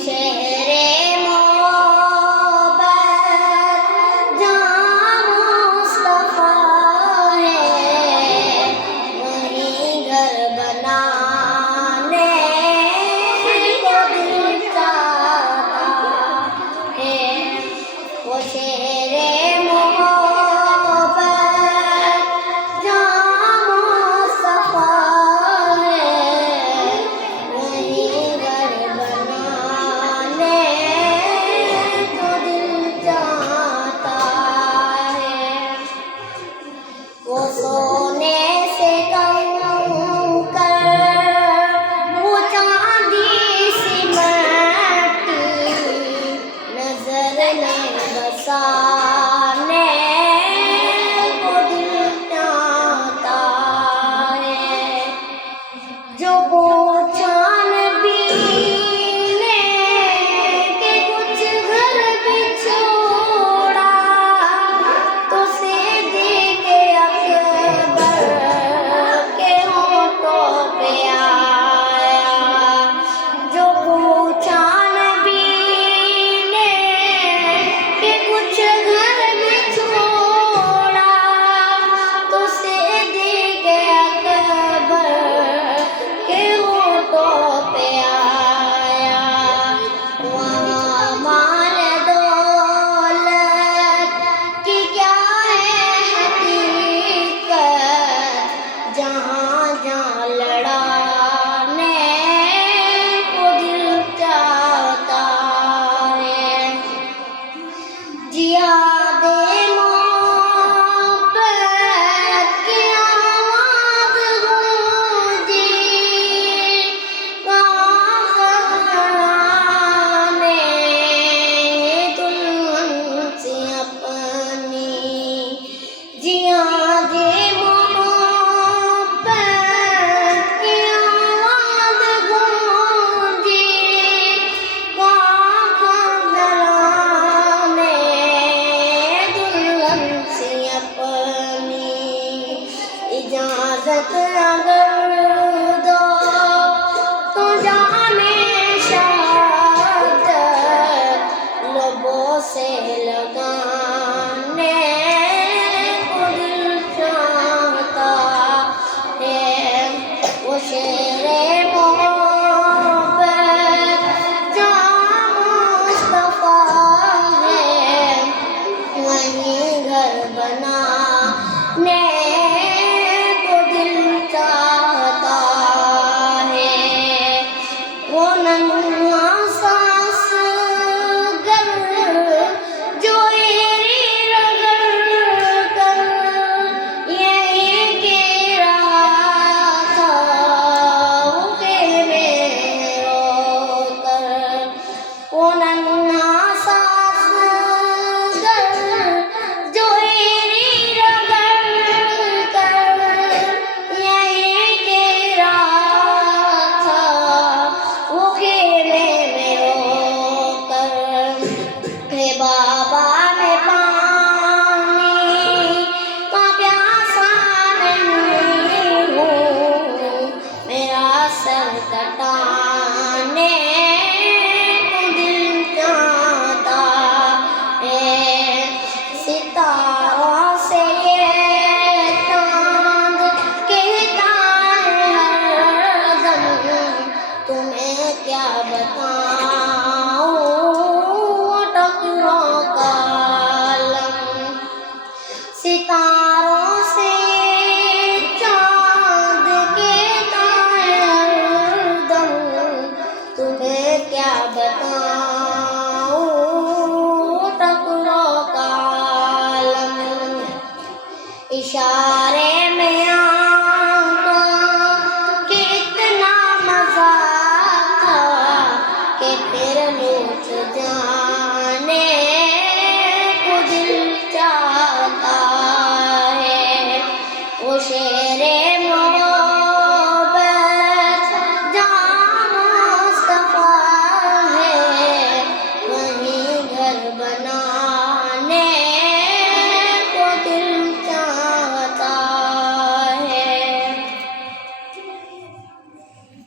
شہر محبت جہاں مصطفیٰ ہے، وہیں گھر بنانے کو دل چاہتا ہے۔ وہ شہر محبت جہاں مصطفیٰ ہے، وہیں گھر بنانے کو دل چاہتا ہے۔ وہ سونے سے کم کر، وہ چاندی سی مٹی، نظر میں بسانے کو دل چاہتا ہے۔ جو پہچان بھی لے کہ کچھ گھر بھی چھوڑا، تو صدیق اکبر کے ہونٹوں پہ آیا۔ جو پہچان بھی لے کہ کچھ گھر بھی چھوڑا، تو صدیق اکبر کے ہونٹوں پہ آیا۔ وہاں مال دولت کی کیا ہے حقیقت، جہاں جہاں لڑانے کو دل چاہتا ہے۔ جہاد محبت کی آواز گونجی، خانے دلہن سے اپنی۔ جہاد محبت کی آواز گونجی، خانے دلہن سے اپنی۔ اجازت اگر دو تو جامِ شہادت لبوں سے لگانے کو دل چاہتا ہے۔ وہ شہر محبت جہاں مصطفیٰ ہے، وہیں گھر بنانے کو دل چاہتا ہے۔ وہ ننھا سا اصغر جو ایری رگڑ کر یہیں گرا تھا، وہ خیمے رو کر۔ وہ ننھا سا اصغر جو ایری رگڑ کر یہیں گرا تھا، وہ خیمے میں رو کر۔ ہے بابا میں پانی کا پیاسا نہیں ہوں، میرا سر کٹانے کو دل چاہتا ہے۔ ستاروں سے یہ چاند کہتا ہے ہر دم، تمہیں کیا بتاؤں ٹکروں کا عالم۔ ستاروں سے چاند کہتا ہے ہر دم، تمہیں کیا بتاؤں ٹکروں کا عالم۔ اشارے میں آنکھوں کہ اتنا مزہ تھا کہ پھر لوٹ جانے